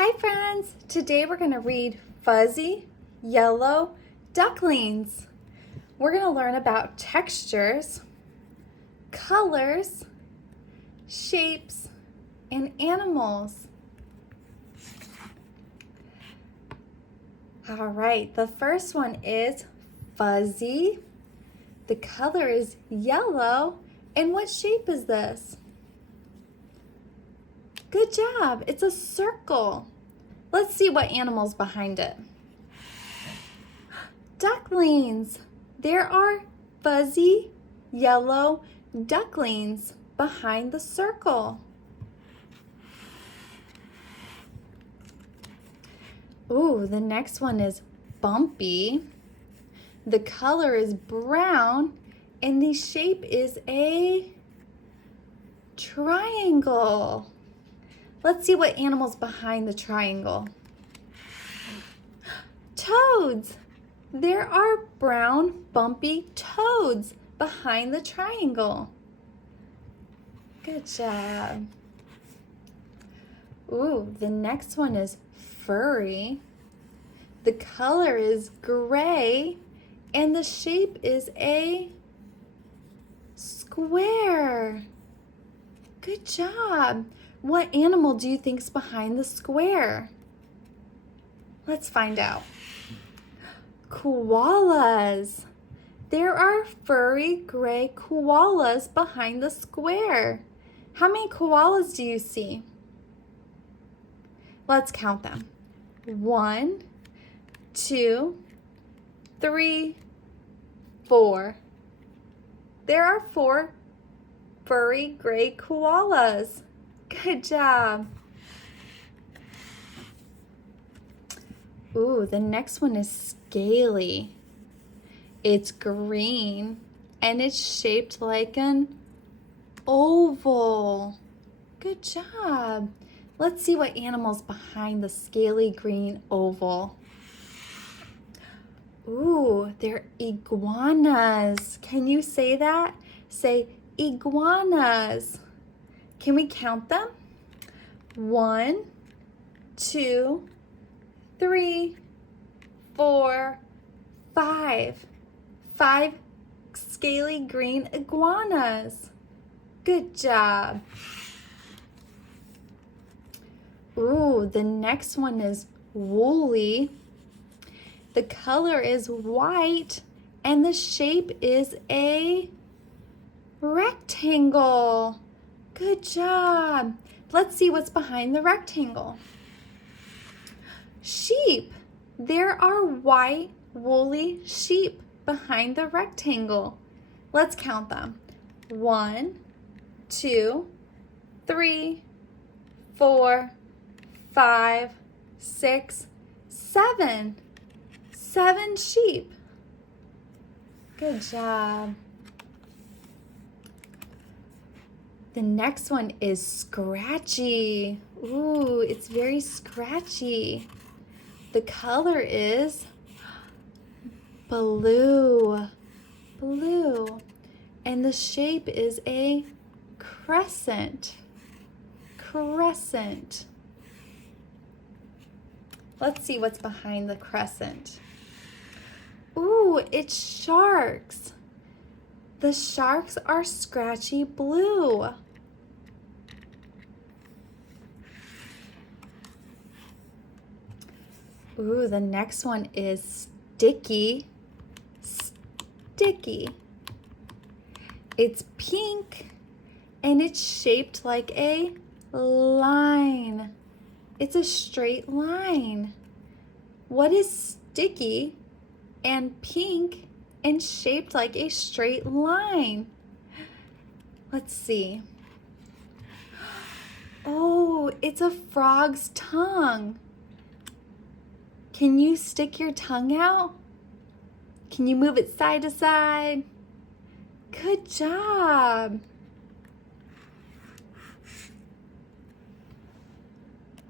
Hi friends! Today we're going to read Fuzzy Yellow Ducklings. We're going to learn about textures, colors, shapes, and animals. All right, the first one is fuzzy. The color is yellow. And what shape is this? Good job, it's a circle. Let's see what animal's behind it. Ducklings. There are fuzzy yellow ducklings behind the circle. Ooh, the next one is bumpy. The color is brown and the shape is a triangle. Let's see what animal's behind the triangle. Toads. There are brown, bumpy toads behind the triangle. Good job. Ooh, the next one is furry. The color is gray and the shape is a square. Good job. What animal do you think's behind the square? Let's find out. Koalas. There are furry gray koalas behind the square. How many koalas do you see? Let's count them. 1, 2, 3, 4. There are 4 furry gray koalas. Good job. Ooh, the next one is scaly. It's green and it's shaped like an oval. Good job. Let's see what animal's behind the scaly green oval. Ooh, they're iguanas. Can you say that? Say iguanas. Can we count them? 1, 2, 3, 4, 5. 5 scaly green iguanas. Good job. Ooh, the next one is woolly. The color is white and the shape is a rectangle. Good job. Let's see what's behind the rectangle. Sheep. There are white, woolly sheep behind the rectangle. Let's count them. 1, 2, 3, 4, 5, 6, 7. 7 sheep. Good job. The next one is scratchy. Ooh, it's very scratchy. The color is blue. Blue. And the shape is a crescent. Crescent. Let's see what's behind the crescent. Ooh, it's sharks. The sharks are scratchy blue. Ooh, the next one is sticky. Sticky. It's pink and it's shaped like a line. It's a straight line. What is sticky and pink and shaped like a straight line? Let's see. Oh, it's a frog's tongue. Can you stick your tongue out? Can you move it side to side? Good job.